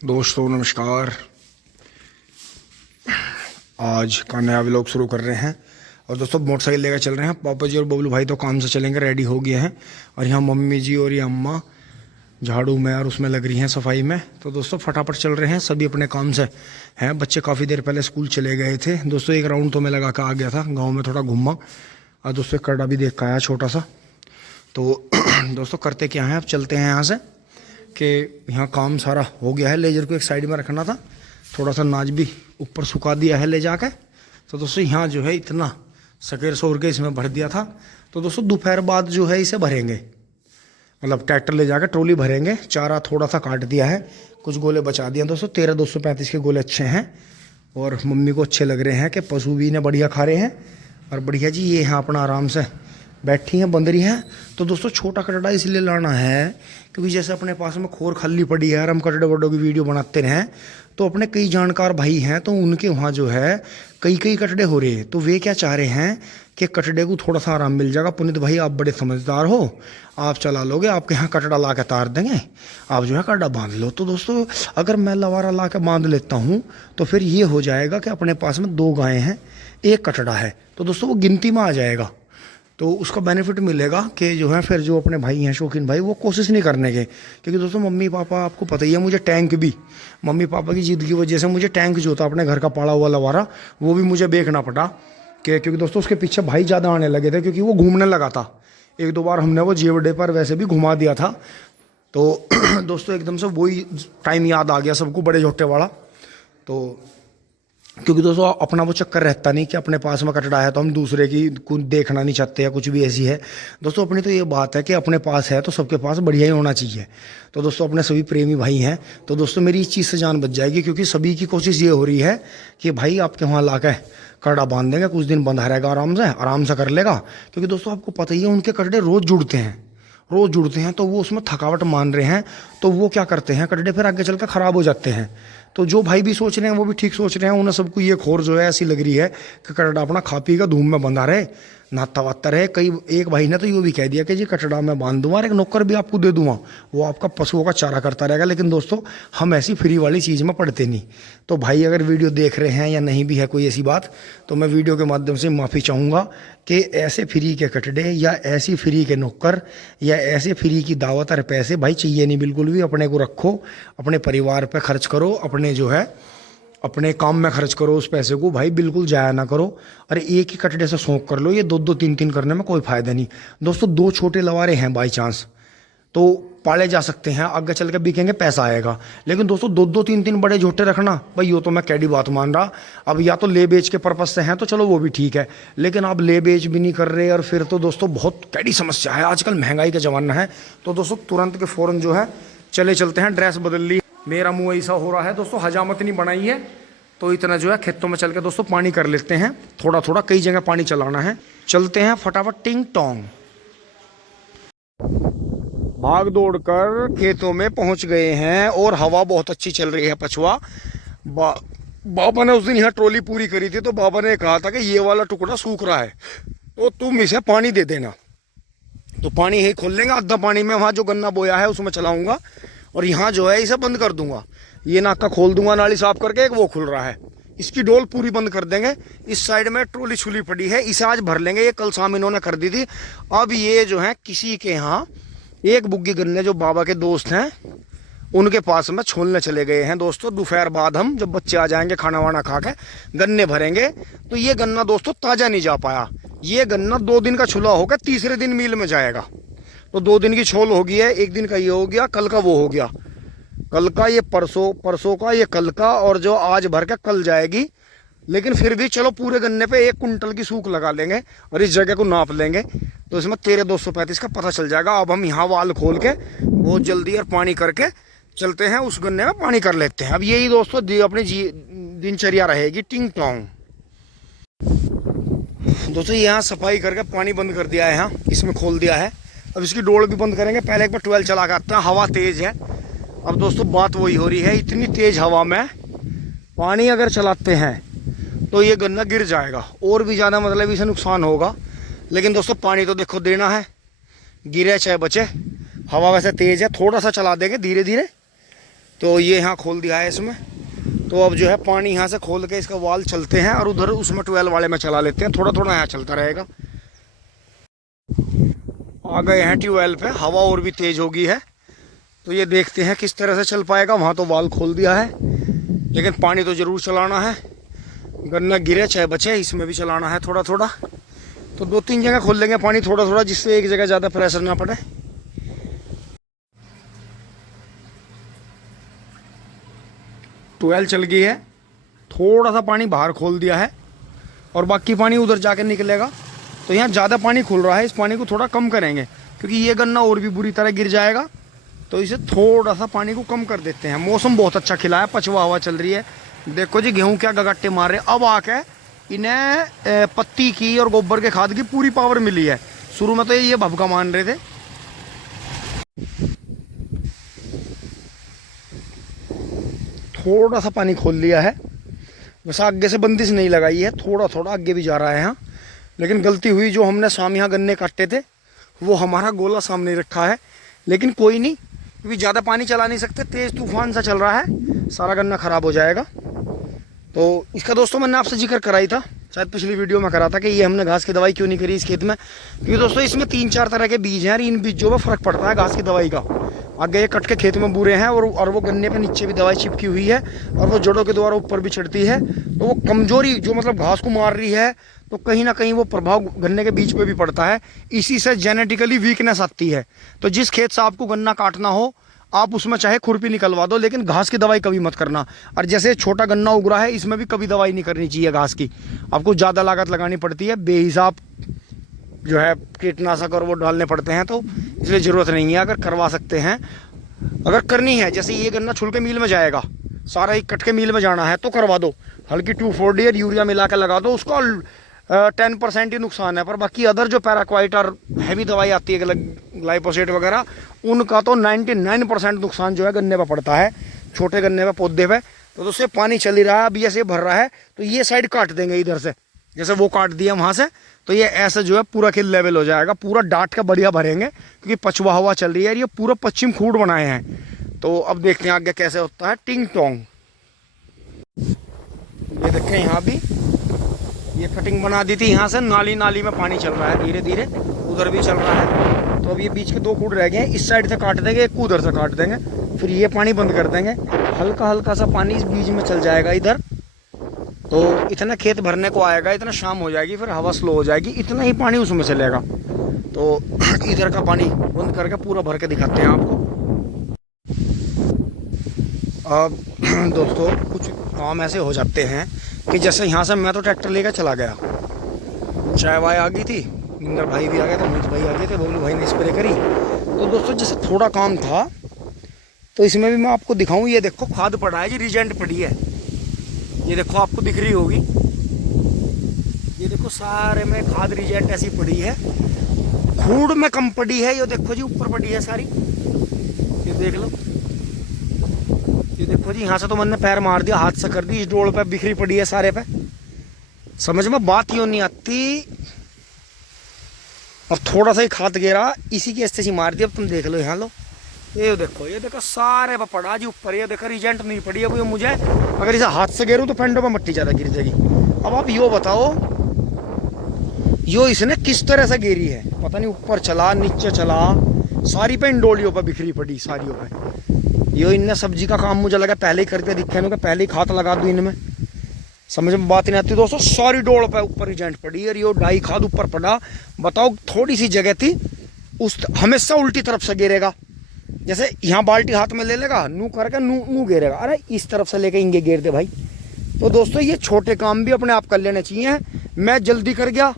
दोस्तों नमस्कार। आज का नया व्लॉग शुरू कर रहे हैं और दोस्तों मोटरसाइकिल लेकर चल रहे हैं। पापा जी और बबलू भाई तो काम से चलेंगे, रेडी हो गए हैं और यहाँ मम्मी जी और ये अम्मा झाड़ू में और उसमें लग रही हैं सफाई में। तो दोस्तों फटाफट चल रहे हैं, सभी अपने काम से हैं। बच्चे काफ़ी देर पहले स्कूल चले गए थे। दोस्तों एक राउंड तो मैं लगा कर आ गया था, गाँव में थोड़ा घूमा और दोस्तों एक कड़ा भी देख कर आया छोटा सा। तो दोस्तों करते क्या है, अब चलते हैं यहाँ से कि यहाँ काम सारा हो गया है। लेजर को एक साइड में रखना था, थोड़ा सा नाज भी ऊपर सुखा दिया है ले जाके। तो दोस्तों यहाँ जो है इतना सकेर सोर के इसमें भर दिया था। तो दोस्तों दोपहर बाद जो है इसे भरेंगे, मतलब ट्रैक्टर ले जाकर ट्रॉली भरेंगे। चारा थोड़ा सा काट दिया है, कुछ गोले बचा दिए दोस्तों। 13,235 के गोले अच्छे हैं और मम्मी को अच्छे लग रहे हैं कि पशु भी इन्हें बढ़िया खा रहे हैं। और बढ़िया जी ये यहाँ अपना आराम से बैठी हैं, बंदरी हैं। तो दोस्तों छोटा कटड़ा इसलिए लाना है क्योंकि जैसे अपने पास में खोर खल्ली पड़ी है और हम कटड़े वड्डों की वीडियो बनाते रहें तो अपने कई जानकार भाई हैं तो उनके वहाँ जो है कई कटड़े हो रहे हैं। तो वे क्या चाह रहे हैं कि कटड़े को थोड़ा सा आराम मिल जाएगा। पुनीत भाई आप बड़े समझदार हो, आप चला लोगे, आपके यहाँ कटड़ा ला के तार देंगे, आप जो है कटड़ा बांध लो। तो दोस्तों अगर मैं लवारा ला के बांध लेता हूँ तो फिर ये हो जाएगा कि अपने पास में 2 गायें हैं, 1 कटड़ा है। तो दोस्तों वो गिनती में आ जाएगा, तो उसका बेनिफिट मिलेगा कि जो है फिर जो अपने भाई हैं शौकीन भाई वो कोशिश नहीं करने के। क्योंकि दोस्तों मम्मी पापा आपको पता ही है, मुझे टैंक भी मम्मी पापा की जिद की वजह से मुझे टैंक जो था अपने घर का पाला हुआ लवारा वो भी मुझे बेचना पड़ा कि क्योंकि दोस्तों उसके पीछे भाई ज़्यादा आने लगे थे क्योंकि वो घूमने लगा था। 1-2 बार हमने वो जेवड़े पर वैसे भी घुमा दिया था। तो दोस्तों एकदम से वही टाइम याद आ गया सबको, बड़े झोटे वाला। तो क्योंकि दोस्तों अपना वो चक्कर रहता नहीं कि अपने पास में कटड़ा है तो हम दूसरे की कुछ देखना नहीं चाहते या कुछ भी ऐसी है। दोस्तों अपनी तो ये बात है कि अपने पास है तो सबके पास बढ़िया ही होना चाहिए। तो दोस्तों अपने सभी प्रेमी भाई हैं तो दोस्तों मेरी इस चीज़ से जान बच जाएगी क्योंकि सभी की कोशिश ये हो रही है कि भाई आपके वहाँ ला के कटड़ा बांध देंगे, कुछ दिन बंधा रहेगा, आराम से कर लेगा। क्योंकि दोस्तों आपको पता ही है उनके कटड़े रोज़ जुड़ते हैं तो वो उसमें थकावट मान रहे हैं। तो वो क्या करते हैं, कटड़े फिर आगे चलकर ख़राब हो जाते हैं। तो जो भाई भी सोच रहे हैं वो भी ठीक सोच रहे हैं, उन्हें सबको ये खोर जो है ऐसी लग रही है कि कटड़ा अपना खा पी का धूम में बंधा रहे, नाता वाता रहे। कई एक भाई ने तो ये भी कह दिया कि जी कटड़ा मैं बांध दूंगा और एक नौकर भी आपको दे दूंगा, वो आपका पशुओं का चारा करता रहेगा। लेकिन दोस्तों हम ऐसी फ्री वाली चीज़ में पड़ते नहीं। तो भाई अगर वीडियो देख रहे हैं या नहीं भी है कोई ऐसी बात तो मैं वीडियो के माध्यम से माफ़ी चाहूँगा कि ऐसे फ्री के कटड़े या ऐसी फ्री के नौकर या ऐसे फ्री की दावत और पैसे भाई चाहिए नहीं बिल्कुल भी। अपने को रखो, अपने परिवार पे खर्च करो, अपने जो है अपने काम में खर्च करो उस पैसे को भाई, बिल्कुल जाया ना करो। अरे एक ही कटड़े से शौक कर लो, ये 2-2 3-3 करने में कोई फ़ायदा नहीं। दोस्तों 2 छोटे लवारे हैं बाई चांस तो पाले जा सकते हैं, आगे चल के बिकेंगे, पैसा आएगा। लेकिन दोस्तों 2-2 3-3 बड़े झोटे रखना भाई यो तो मैं कैडी बात मान रहा। अब या तो ले बेच के पर्पज से हैं तो चलो वो भी ठीक है, लेकिन आप ले बेच भी नहीं कर रहे और फिर तो दोस्तों बहुत कैडी समस्या है। आजकल महंगाई का ज़माना है तो दोस्तों तुरंत के फ़ौरन जो है चलते हैं। ड्रेस बदल ली, मेरा मुँह ऐसा हो रहा है दोस्तों, हजामत नहीं बनाई है तो इतना जो है खेतों में चल के दोस्तों पानी कर लेते हैं। थोड़ा कई जगह पानी चलाना है, चलते हैं फटाफट टिंग टोंग। भाग दौड़ कर खेतों में पहुंच गए हैं और हवा बहुत अच्छी चल रही है। पछुआ बाबा ने उस दिन यहाँ ट्रॉली पूरी करी थी तो बाबा ने कहा था कि ये वाला टुकड़ा सूख रहा है तो तुम इसे पानी दे देना। तो पानी यही खोल लेंगे, आधा पानी में वहाँ जो गन्ना बोया है उसमें चलाऊंगा और यहाँ जो है इसे बंद कर दूंगा। ये नाका खोल दूंगा नाली साफ करके, एक वो खुल रहा है, इसकी डोल पूरी बंद कर देंगे। इस साइड में ट्रॉली छुली पड़ी है, इसे आज भर लेंगे। ये कल शाम इन्होंने कर दी थी। अब ये जो है किसी के यहाँ एक बुग्गी गन्ने जो बाबा के दोस्त हैं उनके पास में छोलने चले गए हैं। दोस्तों दोपहर बाद हम जब बच्चे आ जाएंगे खाना वाना खा के गन्ने भरेंगे। तो ये गन्ना दोस्तों ताज़ा नहीं जा पाया, ये गन्ना 2 दिन का छुला होकर तीसरे दिन मिल में जाएगा। तो 2 दिन की छोल हो गई है, 1 दिन का ये हो गया, कल का वो हो गया, कल का ये परसों का ये कल का, और जो आज भर के कल जाएगी। लेकिन फिर भी चलो पूरे गन्ने पे 1 कुंटल की सूख लगा लेंगे और इस जगह को नाप लेंगे तो इसमें 13,235 का पता चल जाएगा। अब हम यहाँ वाल खोल के बहुत जल्दी और पानी करके चलते हैं, उस गन्ने में पानी कर लेते हैं। अब यही दोस्तों अपनी दिनचर्या रहेगी टिंग टोंग। दोस्तों यहाँ सफाई करके पानी बंद कर दिया है, यहाँ इसमें खोल दिया है। अब इसकी डोल भी बंद करेंगे, पहले एक बार 12 चला के आते हैं। हवा तेज़ है। अब दोस्तों बात वही हो रही है, इतनी तेज़ हवा में पानी अगर चलाते हैं तो ये गन्ना गिर जाएगा और भी ज़्यादा, मतलब इसे नुकसान होगा। लेकिन दोस्तों पानी तो देखो देना है, गिरे चाहे बचे। हवा वैसे तेज़ है, थोड़ा सा चला देंगे धीरे धीरे तो ये यहाँ खोल दिया है इसमें। तो अब जो है पानी यहाँ से खोल के इसका वाल चलते हैं और उधर उसमें 12 वाले में चला लेते हैं, थोड़ा थोड़ा यहाँ चलता रहेगा। आ गए हैं ट्यूबवेल पे, हवा और भी तेज होगी है, तो ये देखते हैं किस तरह से चल पाएगा। वहाँ तो वाल खोल दिया है, लेकिन पानी तो ज़रूर चलाना है, गन्ना गिरे चाहे बचे, इसमें भी चलाना है थोड़ा थोड़ा। तो 2-3 जगह खोल लेंगे पानी थोड़ा थोड़ा, जिससे एक जगह ज़्यादा प्रेशर ना पड़े। ट्यूबवेल चल गई है, थोड़ा सा पानी बाहर खोल दिया है और बाकी पानी उधर जाके निकलेगा। तो यहाँ ज़्यादा पानी खुल रहा है, इस पानी को थोड़ा कम करेंगे क्योंकि ये गन्ना और भी बुरी तरह गिर जाएगा। तो इसे थोड़ा सा पानी को कम कर देते हैं। मौसम बहुत अच्छा खिला है, पछवा हवा चल रही है। देखो जी गेहूँ क्या गगट्टे मार रहे हैं। अब आके इन्हें पत्ती की और गोबर के खाद की पूरी पावर मिली है। शुरू में तो ये भभका मान रहे थे। थोड़ा सा पानी खोल लिया है, वैसे आगे से बंदिश नहीं लगाई है, थोड़ा थोड़ा आगे भी जा रहा है यहाँ। लेकिन गलती हुई, जो हमने शाम यहाँ गन्ने काटे थे वो हमारा गोला सामने रखा है। लेकिन कोई नहीं, क्योंकि ज़्यादा पानी चला नहीं सकते, तेज़ तूफान सा चल रहा है, सारा गन्ना ख़राब हो जाएगा। तो इसका दोस्तों मैंने आपसे जिक्र कराई था, शायद पिछली वीडियो में करा था कि ये हमने घास की दवाई क्यों नहीं करी इस खेत में। क्योंकि दोस्तों इसमें 3-4 तरह के बीज हैं और इन बीजों में फ़र्क पड़ता है घास की दवाई का। आगे ये कट के खेत में बूरे हैं और वो गन्ने पे नीचे भी दवाई चिपकी हुई है और वो जड़ों के द्वारा ऊपर भी चढ़ती है। तो वो कमजोरी जो मतलब घास को मार रही है, तो कहीं ना कहीं वो प्रभाव गन्ने के बीज पे भी पड़ता है। इसी से जेनेटिकली वीकनेस आती है। तो जिस खेत से आपको गन्ना काटना हो, आप उसमें चाहे खुरपी निकलवा दो, लेकिन घास की दवाई कभी मत करना। और जैसे छोटा गन्ना उग रहा है, इसमें भी कभी दवाई नहीं करनी चाहिए घास की। आपको ज़्यादा लागत लगानी पड़ती है, बेहिसाब जो है कीटनाशक और वो डालने पड़ते हैं, तो इसलिए ज़रूरत नहीं है। अगर करवा सकते हैं, अगर करनी है, जैसे ये गन्ना छुल के मिल में जाएगा, सारा ही कट के मिल में जाना है, तो करवा दो। हल्की 2,4-D और यूरिया मिला के लगा दो, उसका 10% ही नुकसान है। पर बाकी अदर जो पैराक्वाइट और हैवी दवाई आती है, ग्लाइफोसेट वगैरह, उनका तो 99% नुकसान जो है गन्ने पर पड़ता है, छोटे गन्ने पे, पौधे पे। तो उससे पानी चल ही रहा है, अभी ऐसे भर रहा है, तो ये साइड काट देंगे इधर से, जैसे वो काट दिया वहाँ से। तो ये ऐसे जो है पूरा खेत लेवल हो जाएगा, पूरा डांट का बढ़िया भरेंगे, क्योंकि पछवा हवा चल रही है। ये पूरा पश्चिम खूड बनाए हैं। तो अब देखते हैं आगे कैसे होता है। टिंग टोंग, ये देखें यहाँ भी ये कटिंग बना दी थी, यहाँ से नाली नाली में पानी चल रहा है धीरे धीरे, उधर भी चल रहा है। तो अब ये बीच के 2 खूड रह गए हैं, इस साइड से काट देंगे, एक उधर से काट देंगे, फिर ये पानी बंद कर देंगे। हल्का हल्का सा पानी इस बीच में चल जाएगा इधर। तो इतना खेत भरने को आएगा, इतना शाम हो जाएगी, फिर हवा स्लो हो जाएगी, इतना ही पानी उसमें चलेगा। तो इधर का पानी बंद करके पूरा भर के दिखाते हैं आपको। अब दोस्तों कुछ काम ऐसे हो जाते हैं कि जैसे यहाँ से मैं तो ट्रैक्टर लेकर चला गया, चाय वाय आ गई थी, इंदर भाई भी आ गए थे, मोहित भाई आ गए थे, बबलू भाई ने स्प्रे करी। तो दोस्तों जैसे थोड़ा काम था, तो इसमें भी मैं आपको दिखाऊं। ये देखो खाद पड़ा है जी, रिजेंट पड़ी है, ये देखो आपको दिख रही होगी। ये देखो सारे में खाद रिजेंट ऐसी पड़ी है, खूड में कम पड़ी है। ये देखो जी ऊपर पड़ी है सारी, ये देख लो। ये देखो जी, यहाँ से तो मैंने पैर मार दिया, हाथ से कर दी, इस डोल पे बिखरी पड़ी है सारे पे। समझ में बात क्यों नहीं आती। और थोड़ा सा ही खाद गिरा, इसी की अस्ते से मार दिया। अब तुम देख लो, यहाँ लो, ये देखो सारे पे पड़ा जी ऊपर। ये देखो रिजेंट नहीं पड़ी है वो, मुझे अगर इसे हाथ से गिरूँ तो फेंडों पे मट्टी ज़्यादा गिर जाएगी। अब आप यो बताओ, यो इसने किस तरह से गिरी है, पता नहीं, ऊपर चला नीचे चला, सारी पे इन डोलियों पर बिखरी पड़ी, सारियों पे। यो इनने सब्जी का काम मुझे लगा पहले ही करके दिखे, पहले ही खाद लगा दूँ इनमें। समझ में बात नहीं आती दोस्तों, सारी डोल पे ऊपर रिजेंट पड़ी और यो डाई खाद ऊपर पड़ा। बताओ थोड़ी सी जगह थी, उस हमेशा उल्टी तरफ से गिरेगा। जैसे यहाँ बाल्टी हाथ में ले लेगा, नू करके नू गिरेगा, अरे इस तरफ से लेके इंगे गिर दे भाई। तो दोस्तों ये छोटे काम भी अपने आप कर लेने चाहिए। मैं जल्दी कर गया,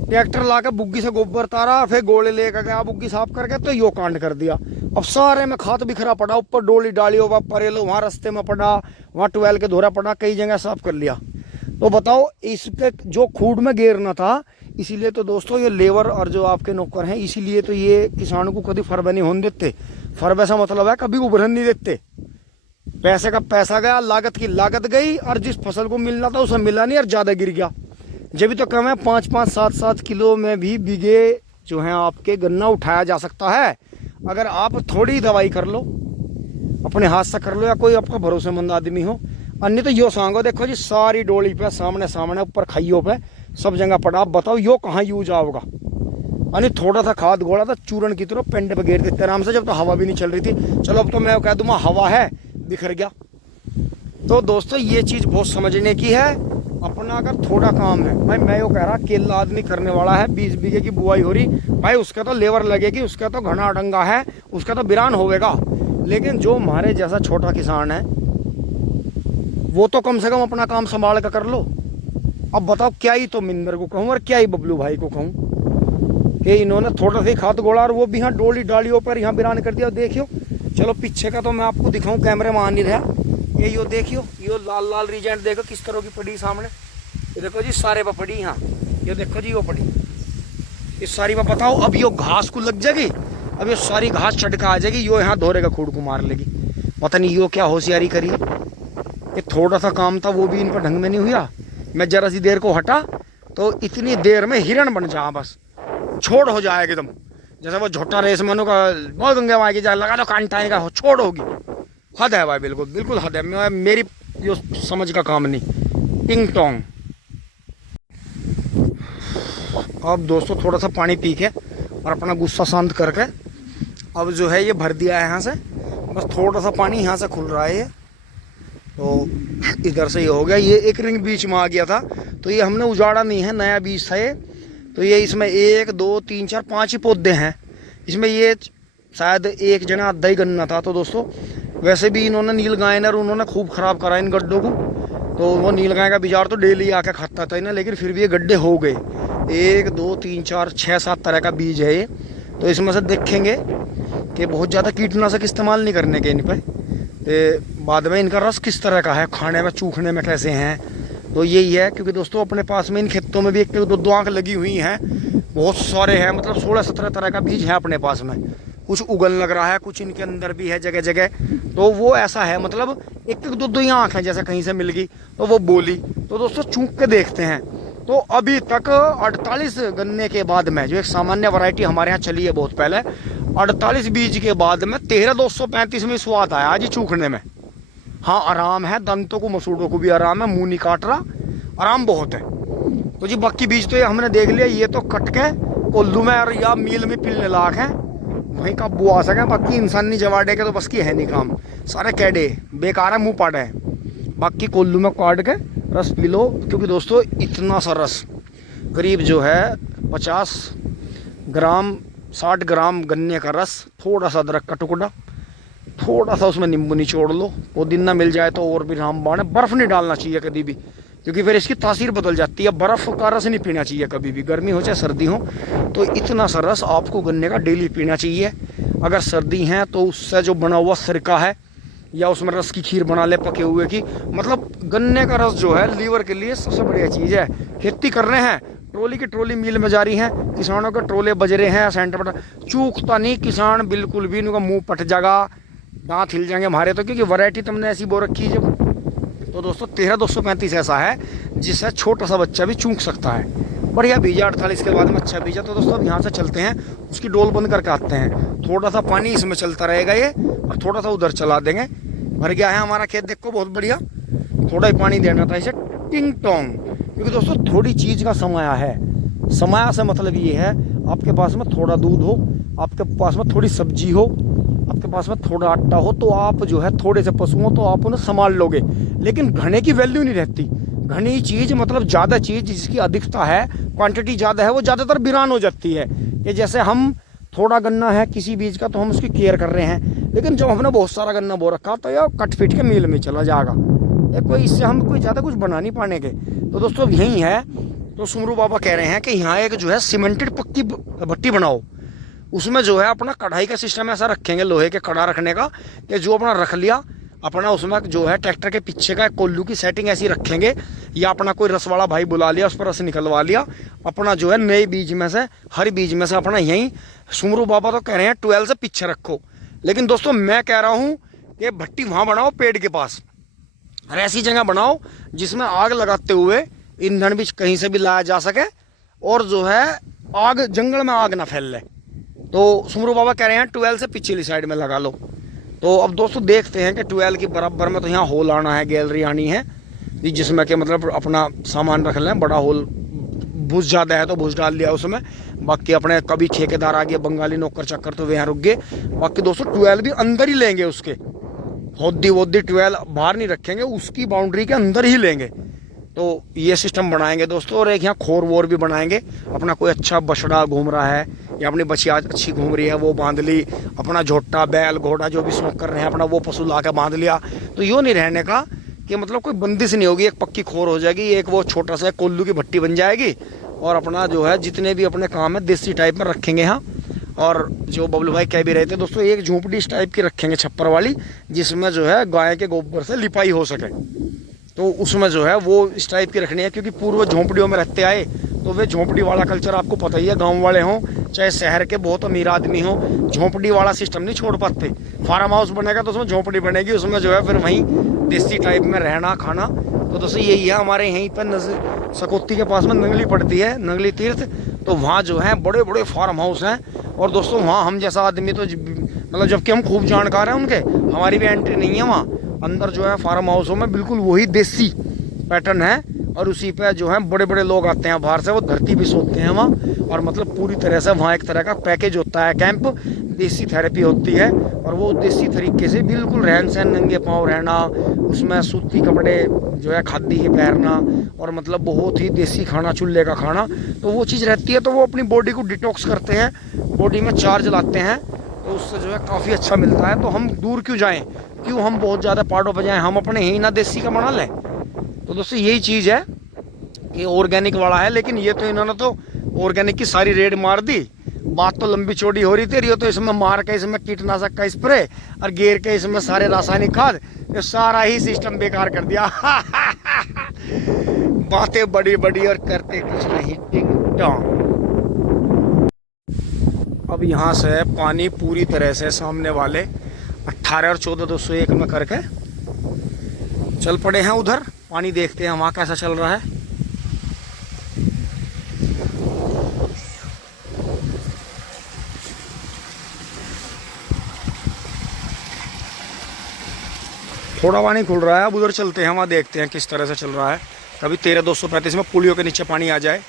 ट्रैक्टर ला के बुग्गी से गोबर तारा, फिर गोले लेकर गया बुग्गी साफ करके, तो यो कांड कर दिया। अब सारे में खाद बिखरा पड़ा, ऊपर डोली डालियों वहाँ परेलो, वहाँ रास्ते में पड़ा, वहाँ ट्वेल के धोरा पड़ा, कई जगह साफ कर लिया। तो बताओ इसके जो खूड में गिरना था, इसीलिए तो दोस्तों ये लेबर और जो आपके नौकर हैं, इसीलिए तो ये किसानों को कभी फरबे नहीं होने देते। फरबे से मतलब है कभी उभरन नहीं देते। पैसे का पैसा गया, लागत की लागत गई, और जिस फसल को मिलना था उसे मिला नहीं और ज़्यादा गिर गया। जब भी तो कम है 5-5, 7-7 किलो में भी बीघे जो है आपके गन्ना उठाया जा सकता है, अगर आप थोड़ी दवाई कर लो। अपने हाथ से कर लो या कोई आपका भरोसेमंद आदमी हो। अन्य तो यो सांगो देखो जी सारी डोली पे सामने सामने ऊपर खाइयों पे सब जगह पड़ा। आप बताओ यो कहाँ यूज आओगा। यानी थोड़ा सा खाद घोड़ा था चूरण की तरह पेंडे पे घेर देते आराम से, जब तो हवा भी नहीं चल रही थी। चलो अब तो मैं कह दूंगा हवा है, बिखर गया। तो दोस्तों ये चीज़ बहुत समझने की है। अपना अगर थोड़ा काम है भाई, मैं यो कह रहा अकेला आदमी करने वाला है, 20 बीघे की बुआई हो रही भाई, उसका तो लेबर लगेगी, उसका तो घना डंगा है, उसका तो बिरान होगा। लेकिन जो हमारे जैसा छोटा किसान है वो तो कम से कम अपना काम संभाल कर लो। अब बताओ क्या ही तो मिंदर को कहूँ और क्या ही बबलू भाई को कहूँ कि इन्होंने थोड़ा सा खाद गोड़ा और वो भी यहाँ डोली डालियों पर यहाँ बिरान कर दिया। देखियो चलो पीछे का तो मैं आपको दिखाऊँ, कैमरे में आ नहीं रहा। ये यो देखियो यो लाल लाल रीजेंट देखो किस तरह की पड़ी सामने। ये देखो जी सारे पर पड़ी यहाँ, ये देखो जी वो पड़ी इस सारी में। बताओ अब यो घास को लग जाएगी, अब ये सारी घास चटका आ जाएगी, यो यहाँ धोरे का खूड़ को मार लेगी। पता नहीं यो क्या होशियारी करी। ये थोड़ा सा काम था वो भी इन पर ढंग में नहीं हुआ। मैं जरा सी देर को हटा तो इतनी देर में हिरण बन जा, बस छोड़ हो जाएगा एकदम। जैसे वो झोटा रेस मनो का बहुत गंगे माएगी जाए लगा दो कांटाएं का छोड़ होगी। हद है भाई, बिल्कुल बिल्कुल हद है। मेरी यो समझ का काम नहीं। टिंग टोंग। अब दोस्तों थोड़ा सा पानी पी के और अपना गुस्सा शांत करके अब जो है ये भर दिया है यहाँ से। बस थोड़ा सा पानी यहाँ से खुल रहा है ये, तो इधर से ये हो गया। ये एक रिंग बीच में आ गया था तो ये हमने उजाड़ा नहीं है, नया बीज था ये। तो ये इसमें 1 2 3 4 5 ही पौधे हैं इसमें। ये शायद एक जना आधा ही गन्ना था। तो दोस्तों वैसे भी इन्होंने नील गायनर उन्होंने खूब ख़राब करा इन गड्ढों को। तो वो नील गाय का बिजार तो डेली आके खाता था इन्हें, लेकिन फिर भी ये गड्ढे हो गए। 1 2 3 4 6 7 तरह का बीज है ये। तो इसमें से देखेंगे कि बहुत ज़्यादा कीटनाशक इस्तेमाल नहीं करने के इन पर। तो बाद में इनका रस किस तरह का है, खाने में चूखने में कैसे हैं, तो यही है। क्योंकि दोस्तों अपने पास में इन खेतों में भी 1 2 आँख लगी हुई हैं, बहुत सारे हैं, मतलब 16-17 तरह का बीज है अपने पास में। कुछ उगल लग रहा है, कुछ इनके अंदर भी है जगह जगह। तो वो ऐसा है, मतलब 1 2 ही आँख है, जैसे कहीं से मिल गई तो वो बोली। तो दोस्तों चूक के देखते हैं। तो अभी तक 48 गन्ने के बाद में, जो एक सामान्य वैरायटी हमारे यहाँ चली है बहुत पहले, 48 बीज के बाद में 13,235 में स्वाद आया आज चूखने में। हाँ आराम है, दंतों को मसूड़ों को भी आराम है, मुंह नहीं काट रहा, आराम बहुत है। तो जी बाकी बीज तो ये हमने देख लिया, ये तो कट के कोल्लू में और या मील में पिलने लायक है, वहीं का बुआ सकें। बाकी इंसानी जवाड़े के तो बस की है नहीं काम, सारे कैडे बेकार है, मुँह पाड़े हैं। बाकी कोल्लू में काट के रस पी लो। क्योंकि दोस्तों इतना सा रस करीब जो है 50 ग्राम 60 ग्राम गन्ने का रस, थोड़ा सा अदरक का टुकड़ा, थोड़ा सा उसमें नींबू निचोड़ लो, पुदीना मिल जाए तो और भी रामबाण है। बर्फ़ नहीं डालना चाहिए कभी भी, क्योंकि फिर इसकी तासीर बदल जाती है। बर्फ़ का रस नहीं पीना चाहिए कभी भी, गर्मी हो चाहे सर्दी हो। तो इतना सा रस आपको गन्ने का डेली पीना चाहिए। अगर सर्दी है तो उससे जो बना हुआ सिरका है या उसमें रस की खीर बना ले पके हुए की, मतलब गन्ने का रस जो है लीवर के लिए सबसे बढ़िया चीज़ है। खेती कर रहे हैं, ट्रोली की ट्रोली मिल में जा रही हैं, किसानों के ट्रोले बज रहे हैं सेंटर पर, चूकता नहीं किसान बिल्कुल भी, इनका मुँह पट जाएगा, दांत हिल जाएंगे हमारे तो, क्योंकि वैरायटी तुमने ऐसी बो रखी है जब। तो दोस्तों 13,235 ऐसा है जिससे छोटा सा बच्चा भी चूक सकता है। बढ़िया बीजा 48 के बाद में अच्छा बीजा। तो दोस्तों अब यहाँ से चलते हैं, उसकी डोल बंद करके आते हैं। थोड़ा सा पानी इसमें चलता रहेगा ये, और थोड़ा सा उधर चला देंगे। भर गया है हमारा खेत देखो बहुत बढ़िया, थोड़ा ही पानी देना था इसे। टिंग टोंग। क्योंकि दोस्तों थोड़ी चीज़ का समाया है, समाया से मतलब ये है आपके पास में थोड़ा दूध हो, आपके पास में थोड़ी सब्जी हो, आपके पास में थोड़ा आटा हो, तो आप जो है थोड़े से पशु हो तो आप उन्हें संभाल लोगे। लेकिन घने की वैल्यू नहीं रहती। घनी चीज़ मतलब ज़्यादा चीज़ जिसकी अधिकता है, क्वांटिटी ज़्यादा है, वो ज़्यादातर बिरान हो जाती है। कि जैसे हम थोड़ा गन्ना है किसी बीज का तो हम उसकी केयर कर रहे हैं, लेकिन जब हमने बहुत सारा गन्ना बो रखा तो यह कट फिट के मील में चला जाएगा। कोई इससे हम कोई ज़्यादा कुछ बना नहीं पाने के। तो दोस्तों यही है। तो सुमरू बाबा कह रहे हैं कि यहाँ एक जो है सीमेंटेड पक्की भट्टी बनाओ, उसमें जो है अपना कढ़ाई का सिस्टम ऐसा रखेंगे, लोहे के कड़ा रखने का, कि जो अपना रख लिया अपना उसमें जो है ट्रैक्टर के पीछे का कोल्लू की सेटिंग ऐसी रखेंगे, या अपना कोई रस वाला भाई बुला लिया, उस पर रस निकलवा लिया, अपना जो है नए बीज में से हर बीज में से अपना यहीं। सुमरू बाबा तो कह रहे हैं 12 से पीछे रखो, लेकिन दोस्तों मैं कह रहा हूँ कि भट्टी वहाँ बनाओ पेड़ के पास, और ऐसी जगह बनाओ जिसमें आग लगाते हुए ईंधन भी कहीं से भी लाया जा सके, और जो है आग जंगल में आग ना फैल ले। तो सुमरू बाबा कह रहे हैं 12 से पिछली साइड में लगा लो। तो अब दोस्तों देखते हैं कि 12 के बराबर में तो यहाँ होल आना है, गैलरी आनी है जिसमें कि मतलब अपना सामान रख लें। बड़ा होल भूस ज़्यादा है तो भूस डाल दिया उसमें। बाकी अपने कभी ठेकेदार आ गए बंगाली नौकर चक्कर तो वे यहाँ रुक गए। बाकी दोस्तों 12 भी अंदर ही लेंगे, उसके होद्दी वोद्दी 12 बाहर नहीं रखेंगे, उसकी बाउंड्री के अंदर ही लेंगे। तो ये सिस्टम बनाएंगे दोस्तों। और एक यहाँ खोर वोर भी बनाएंगे। अपना कोई अच्छा बछड़ा घूम रहा है या अपनी बछिया अच्छी घूम रही है वो बांध ली, अपना झोटा बैल घोड़ा जो भी शौक कर रहे हैं अपना वो पशु ला के बांध लिया। तो यूँ नहीं रहने का कि मतलब कोई बंदिश नहीं होगी। एक पक्की खोर हो जाएगी, एक वो छोटा सा कोल्लू की भट्टी बन जाएगी। और अपना जो है जितने भी अपने काम है देसी टाइप में रखेंगे यहाँ। और जो बबलू भाई कह भी रहे थे दोस्तों, एक झोंपड़ी इस टाइप की रखेंगे छप्पर वाली, जिसमें जो है गाय के गोबर से लिपाई हो सके। तो उसमें जो है वो इस टाइप की रखनी है, क्योंकि पूर्व झोंपड़ियों में रहते आए तो वे झोंपड़ी वाला कल्चर आपको पता ही है। गांव वाले हों चाहे शहर के बहुत अमीर आदमी हो, झोंपड़ी वाला सिस्टम नहीं छोड़ पाते। फार्म हाउस बनेगा तो उसमें झोंपड़ी बनेगी, उसमें जो है फिर वहीं देसी टाइप में रहना खाना। तो दोस्तों यही है हमारे यहीं पर सकौती के पास में नंगली पड़ती है, नंगली तीर्थ। तो वहाँ जो है बड़े बड़े फार्म हाउस हैं। और दोस्तों वहाँ हम जैसा आदमी तो मतलब जबकि हम खूब जानकार हैं उनके, हमारी भी एंट्री नहीं है वहाँ अंदर। जो है फार्म हाउसों में बिल्कुल वही देसी पैटर्न है। और उसी पे जो है बड़े बड़े लोग आते हैं बाहर से, वो धरती भी सोते हैं वहाँ। और मतलब पूरी तरह से वहाँ एक तरह का पैकेज होता है, कैंप, देसी थेरेपी होती है। और वो देसी तरीके से बिल्कुल रहन सहन, नंगे पाँव रहना, उसमें सूती कपड़े जो है खादी के पहनना, और मतलब बहुत ही देसी खाना, चूल्हे का खाना। तो वो चीज़ रहती है। तो वो अपनी बॉडी को डिटॉक्स करते हैं, बॉडी में चार्ज लाते हैं। तो उससे जो है काफ़ी अच्छा मिलता है। तो हम दूर क्यों जाएँ, क्यों हम बहुत ज़्यादा पहाड़ों पर जाएँ, हम अपने यहीं ना देसी का बना लें। तो दोस्तों यही चीज़ है कि ऑर्गेनिक वाला है। लेकिन ये तो इन्होंने तो ऑर्गेनिक की सारी रेड मार दी। बात तो लंबी चौड़ी हो रही थी। ये तो इसमें मार के इसमें कीटनाशक का स्प्रे और गेर के इसमें सारे रासायनिक खाद, ये सारा ही सिस्टम बेकार कर दिया। बातें बड़ी बड़ी और करते कुछ नहीं, टिंग टॉन्ग। अब यहाँ से पानी पूरी तरह से सामने वाले 18 और 14 201 में करके चल पड़े हैं उधर। पानी देखते हैं वहाँ कैसा चल रहा है। थोड़ा पानी खुल रहा है, अब उधर चलते हैं, वहाँ देखते हैं किस तरह से चल रहा है। कभी 13 235 में पुलियों के नीचे पानी आ जाए।